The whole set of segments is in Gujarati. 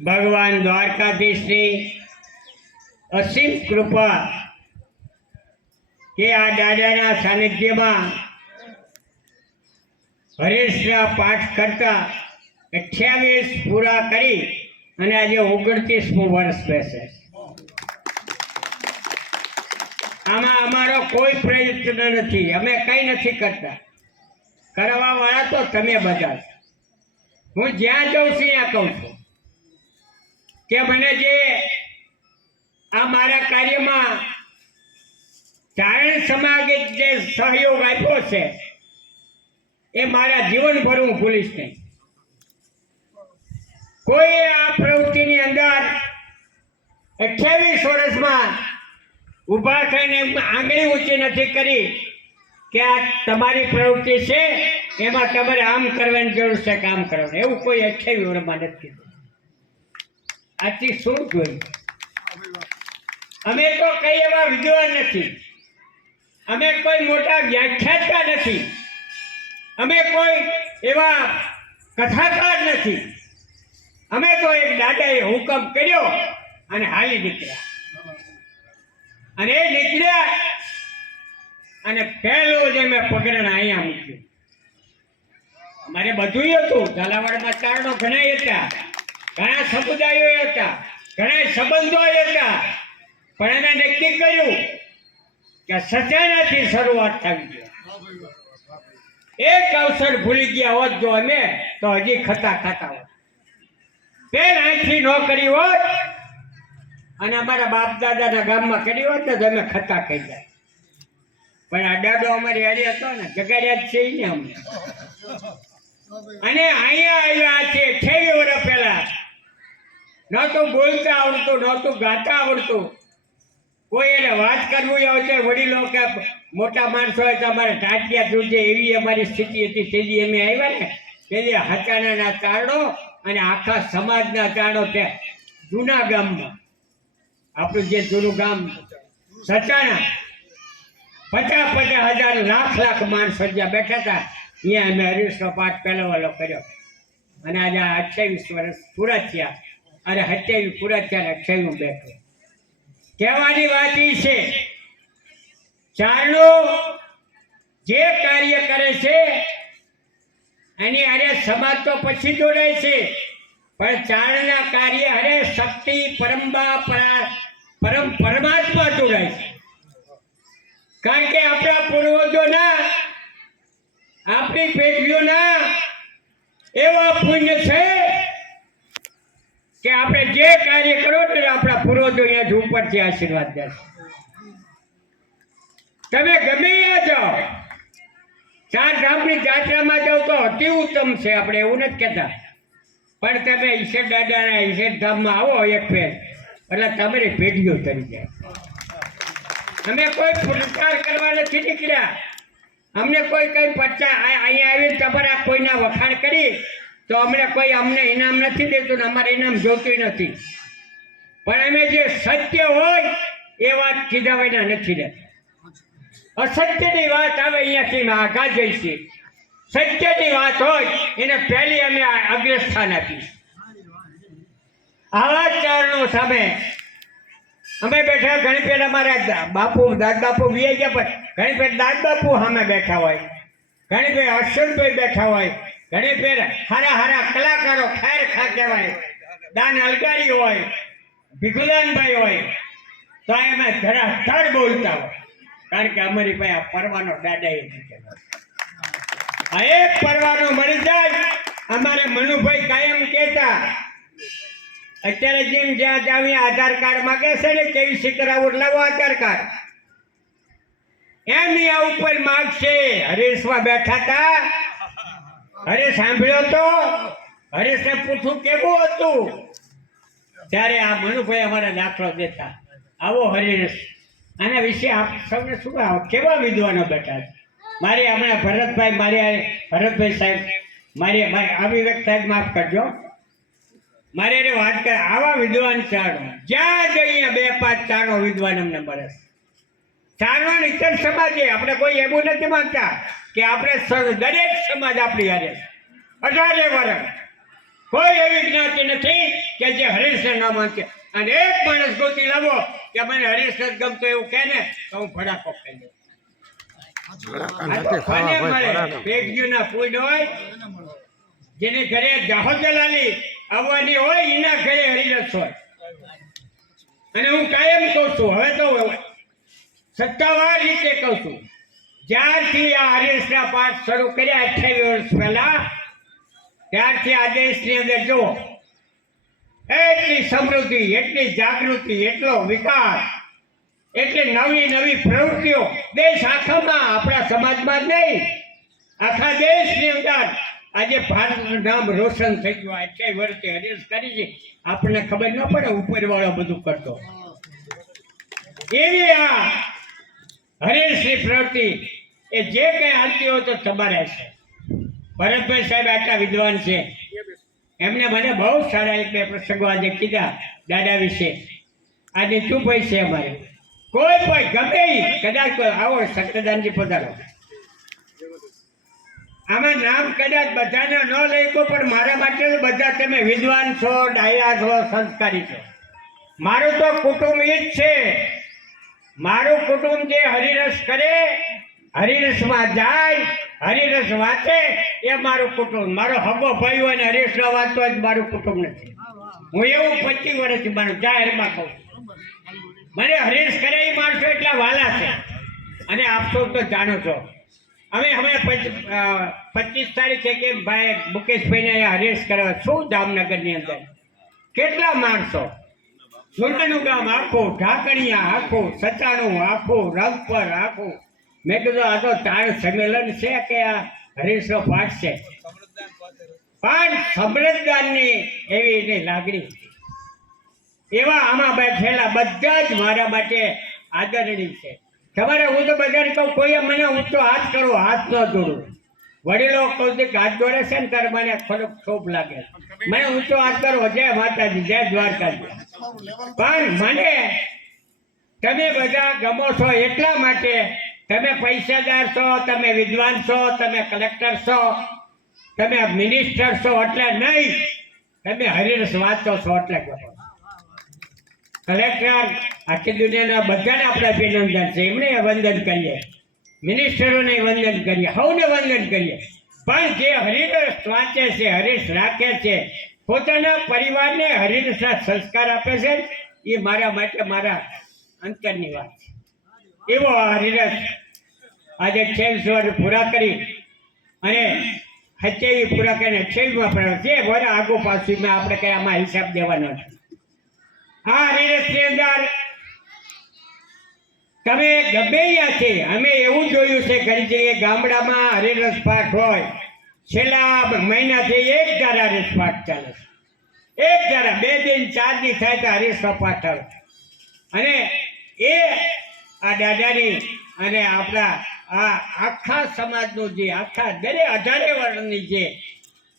ભગવાન દ્વારકાધીશની અસીમ કૃપા કે આ દાદાના સાનિધ્યમાં હરીશના પાઠ કરતા 28 પૂરા કરી અને આજે 29મું વર્ષ બેસે. આમાં અમારો કોઈ પ્રયત્ન નથી, અમે કંઈ નથી કરતા. કરવા વાળા તો તમે બધા. હું જ્યાં જાઉં છું ત્યાં કહું છું કે મને જે આ મારા કાર્યમાં ચારણ સમાજે જે સહયોગ આપ્યો છે એ મારા જીવનભર હું ભૂલીશ નહીં. કોઈ આ પ્રવૃત્તિની અંદર 28 વર્ષમાં ઊભા થઈને આંગળી ઊંચી નથી કરી કે આ તમારી પ્રવૃત્તિ છે, એમાં તમારે આમ કરવાની જરૂર છે, કામ કરવાનું, એવું કોઈ 28 વર્ષમાં નથી કીધું. આથી શું જોયું? અમે તો કઈ એવા વિદ્વાન નથી, અમે કોઈ મોટા વ્યાખ્યાતા નથી, અમે કોઈ એવા કથાકાર નથી. અમે તો એક દાદાએ હુકમ કર્યો અને હાલી નીકળ્યા. અને એ નીકળ્યા અને પહેલું જે મેં પગરણ અહીંયા મૂક્યું. અમારે બધું હતું, ઝાલાવાડમાં ચારણો ઘણા હતા, ઘણા સમુદાયો હતા, ઘણા સંબંધો હતા, પણ એને નક્કી કર્યું કે સચાનાથી શરૂઆત થવી જોઈએ. એક અવસર ભૂલી ગયા હોત જો અમે તો હજી ખતા ખાતા હોત. પેન અહીંથી ન કરી હોત અને અમારા બાપ દાદાના ગામમાં કરી હોત ને તો અમે ખતા કહી જાય. પણ આ દાદો અમારી હારી હતો ને, જગાડ્યા જ છે ને અમને. અને અહીંયા આવ્યા છે 28 વર્ષ પહેલા. નહોતું બોલતા આવડતું, નહોતું ગાતા આવડતું. કોઈ એને વાત કરવું આવશે, વડીલો કે મોટા માણસો હોય તો અમારે ટાટિયા જોડજે, એવી અમારી સ્થિતિ હતી. તેથી અમે આવ્યા ને તેથી હચાણાના ચારણો અને આખા સમાજના ચારણો તે જૂના ગામમાં, આપણું જે જૂનું ગામ સચાણા, 50,000 લાખ માણસો જ્યાં બેઠા હતા, ત્યાં અમે હરીશનો પાઠ પહેલો વાલો કર્યો. અને આજે 28 વર્ષ પૂરા થયા અને 27 પૂરા થયા, 28 બેઠો. કહેવાની વાત એ છે, ચારણો જે કાર્ય કરે છે એની અરે સમાજ તો પછી જોડાય છે, પણ ચારણના કાર્ય અરે શક્તિ પરમાત્મા જોડાય છે. કારણ કે આપણા પૂર્વજોના, આપણી પેઢીઓના એવા પુણ્ય છે કે આપણે જે કાર્ય કરો તો આપણા પૂર્વજો અહીંયા ઉપરથી આશીર્વાદ દેશે. તમે ગમે ત્યાં જાઓ, 4 ધામની જાત્રામાં જાઓ તો અતિ ઉત્તમ છે, આપણે એવું નથી કહેતા. પણ તમે ઈશ્વર દાદાના ઈશ્વર ધામમાં આવો એક ફેર એટલે તમારી પેઢીઓ તરી જાય. અમે કોઈ પુરસ્કાર કરવા નથી નીકળ્યા, અમને કોઈ કઈ અહીંયા આવીને તમારા કોઈના વખાણ કરી તો અમને ઇનામ નથી દેતું ને અમારે ઇનામ જોતું નથી. પણ અમે જે સત્ય હોય એ વાત કીધા વિના નથી રહેતા. અસત્યની વાત આવે અહીંયાથી આગા જઈશે, સત્યની વાત હોય એને પહેલી અમે અગ્રસ્થાન આપીએ. આવા ચારણો સામે અમે બેઠા. ઘણી પેલા અમારા બાપુ દાદ બાપુ વી ગયા, પણ ઘણી પેલા દાદ બાપુ સામે બેઠા હોય, ઘણી પેલા અશ્વનભાઈ બેઠા હોય, ઘણી પેલા હારા કલાકારો ખેર ખા કહેવાય, દાન અલગારી હોય, ભીખુદાનભાઈ હોય, તો અમે ધરાધડ બોલતા હોય. કારણ કે અમારી પાસે આ પરવાનો દાદા એ આ એક પરવાનો મળી જાય. અમારે મનુભાઈ કાયમ કહેતા, અત્યારે જેમ જ્યાં જાવી આધાર કાર્ડ માગે છે ને, કેવી કરાવું લાવો આધાર કાર્ડ, એમની આ ઉપર માગશે. હરીશમાં બેઠા હતા, હરીશ સાંભળ્યો તો, હરીશને પૂછું કેવું હતું, ત્યારે આ મનુભાઈ અમારા દાખલો દેતા, આવો હરીશ, આના વિશે આપ સૌને શું કેવા વિદ્વાનો બેઠા છે. મારી હમણાં ભરતભાઈ સાહેબ, મારી અવિવેક સાહેબ માફ કરજો, મારે એને વાત કરે, આવા વિદ્વાન ચારણો જ્યાં જઈએ 2-5 ચારણો વિદ્વાન અમને મળે. ચારણો ઇતર સમાજે આપણે કોઈ એવું નથી માનતા કે આપણે દરેક સમાજ આપણી હારે 18 વર્ષ કોઈ એવી જ્ઞાતિ નથી કે જે હરીશને ન માનશે. અને એક માણસ ગોતી લાવો કે મને હરીશ નથી ગમતો એવું કહે ને તો હું ફડાકો ખાઈ દઉં. પેટજીના ફૂડ હોય જેને ઘરે જાહો દલાલી આવવાની હોય એના ઘરે હરિરસ હોય. અને હું કાયમ કહું છું, હવે તો સત્તાવાર રીતે કહું છું, જ્યારથી આ હરિરસના પાઠ શરૂ કર્યા 28 વર્ષ પહેલા ત્યારથી આ દેશની અંદર જુઓ એટલી સમૃદ્ધિ, એટલી જાગૃતિ, એટલો વિકાસ, એટલે નવી નવી પ્રવૃત્તિઓ દેશ આખામાં, આપણા સમાજમાં જ નહીં આખા દેશની અંદર આજે ભારતનું નામ રોશન થઈ ગયું. 28 વર્ષે હરીશ કરી છે, આપણને ખબર ન પડે, ઉપરવાળો બધું કરતો. એવી આ હરીશની પ્રવૃત્તિ એ જે કંઈ હાલતી હોય તો તમારે છે. ભરતભાઈ સાહેબ આટલા વિદ્વાન છે, એમને મને બહુ સારા એક બે પ્રસંગો આજે કીધા દાદા વિશે. આજે ચૂપાઈ છે અમારે, કોઈ પણ ગમે કદાચ આવો સત્યદાનજી પધારો, આમાં નામ કદાચ બધાને ન લખ્યો પણ મારા માટે બધા તમે વિદ્વાન છો, ડાયા છો, સંસ્કારી છો. મારું તો કુટુંબ એ જ છે. મારું કુટુંબ જે હરિરસ કરે, હરિરસમાં જાય, હરિરસ વાંચે, એ મારું કુટુંબ. મારો હગો ભાઈ હોય ને હરિરસ ન વાંચતો હોય મારું કુટુંબ નથી. હું એવું 25 વર્ષથી માનું જાહેરમાં કહું. મને હરીશ કરે એ માણસો એટલા વાલા છે. અને આપ સૌ તો જાણો છો, અમે 25 તારીખે કે ભાઈ મુકેશભાઈને અહીંયા હરીશ કરવા શું જામનગરની અંદર કેટલા માણસો, જૂનાનું ગામ આખું, ઢાકણિયા આખું, સચાણું આખું, રંગપર આખું. મેં કીધું આ તો તાળ સંમેલન છે કે આ હરીશનો પાઠ છે? પણ સમૃદ્ધાનની એવી એની લાગણી, એવા આમાં બેઠેલા બધા જ મારા માટે આદરણીય છે. તમારે હું તો બધાને કહું, કોઈએ મને ઊંચો હાથ કરો, હાથ ન જોડું. વડીલો કહું કે હાથ જોડે છે ને ત્યારે મને થોડોક શોભ લાગે, મને ઊંચો હાથ કરો, જય માતાજી, જય દ્વારકાજી. પણ મને તમે બધા ગમો છો એટલા માટે, તમે પૈસાદાર છો, તમે વિદ્વાન છો, તમે કલેક્ટર છો, તમે મિનિસ્ટર છો એટલે નહીં, તમે હરિરસ વાંચો છો એટલે ગમો. કલેક્ટર આખી દુનિયાના બધાને આપણે અભિનંદન છે, એમને વંદન કરીએ, મિનિસ્ટરોને વંદન કરીએ, સૌને વંદન કરીએ. પણ જે હરિરસ વાંચે છે, હરીશ રાખે છે, પોતાના પરિવારને હરિરસના સંસ્કાર આપે છે, એ મારા માટે મારા અંતરની વાત છે. એવો હરિરસ આજે 26 વર્ષ પૂરા કરી અને 27 પૂરા કરીને 28માં પ્રવેશ છે. બોલે આગુ પાછું આપણે કઈ આમાં હિસાબ દેવાનો છે. આ હરિરસની અંદર તમે ગમે ત્યાંથી, અમે એવું જોયું છે ઘણી જગ્યાએ ગામડામાં હરિરસ પાઠ હોય, છેલ્લા મહિનાથી એક ધારા હરિરસ પાઠ ચાલે છે. એક ધારા 2 દિન 4 દિન થાય તો હરિરસનો પાઠ આવે. અને એ આ દાદાની અને આપણા આ આખા સમાજનું જે આખા દરેક 18 વર્ણની જે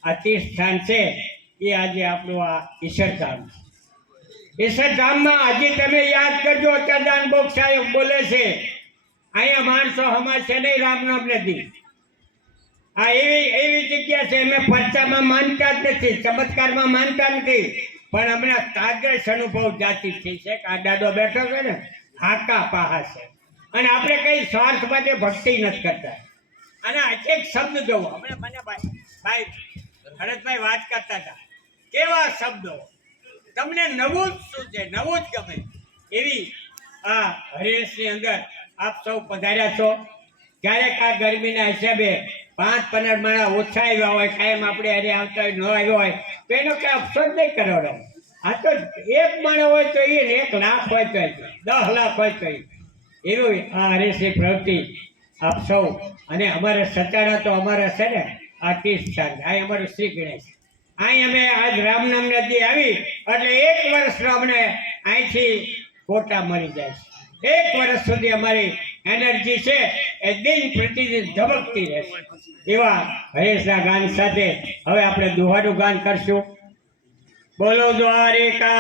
આ તીર્થસ્થાન છે, એ આજે આપણું આ ઈશ્વરધામ છે. ઈશ્વરધામમાં આજે તમે યાદ કરજો, ચંદાન બોક સાહેબ બોલે છે, અહીંયા માણસો હમાશે નહીં, રામ નામ નથી. આ એવી જગ્યા છે, અમે પરચામાં માનતા જ નથી, ચમત્કારમાં માનતા નથી, પણ હમણાં તાદ્રશ અનુભવ જાતિ થઈ છે કે આ દાદો બેઠો છે ને, હાકા પાહા છે. અને આપણે કઈ સ્વાર્થ માટે ભક્તિ નથી કરતા. અને એક શબ્દ જોવો, હમણાં મને ભાઈ ભરતભાઈ વાત કરતા હતા, કેવા શબ્દો, તમને નવું જ શું છે, નવું જ ગમે એવી આ હરિરસની અંદર આપ સૌ પધાર્યા છો. ક્યારેક આ ગરમીના હિસાબે 5-15 માણસ ઓછા આવ્યા હોય, કાયમ આપણે અરે આવતા હોય, ન આવ્યો હોય તો એનો કઈ અફસોસ નહીં કરવાનો. આ તો 1 માણસ હોય તો એ 1 લાખ હોય તો 10 લાખ હોય તો એવું આ હરિરસની પ્રવૃત્તિ આપ સૌ. અને અમારે સચાણા તો અમારા છે ને આ તીર્થસ્થાન, આ અમારું શ્રી ગણેશ. અહીં અમે આજ રામનામ નદી આવી એટલે 1 વર્ષનો અમને અહીંથી કોટા મળી જાય છે. 1 વર્ષ સુધી અમારી એનર્જી છે એ દિન પ્રતિદિન ધબકતી રહેશે. એવા હરેશના ગાન સાથે હવે આપણે દુહાનું ગાન કરશું. બોલો દ્વારિકા.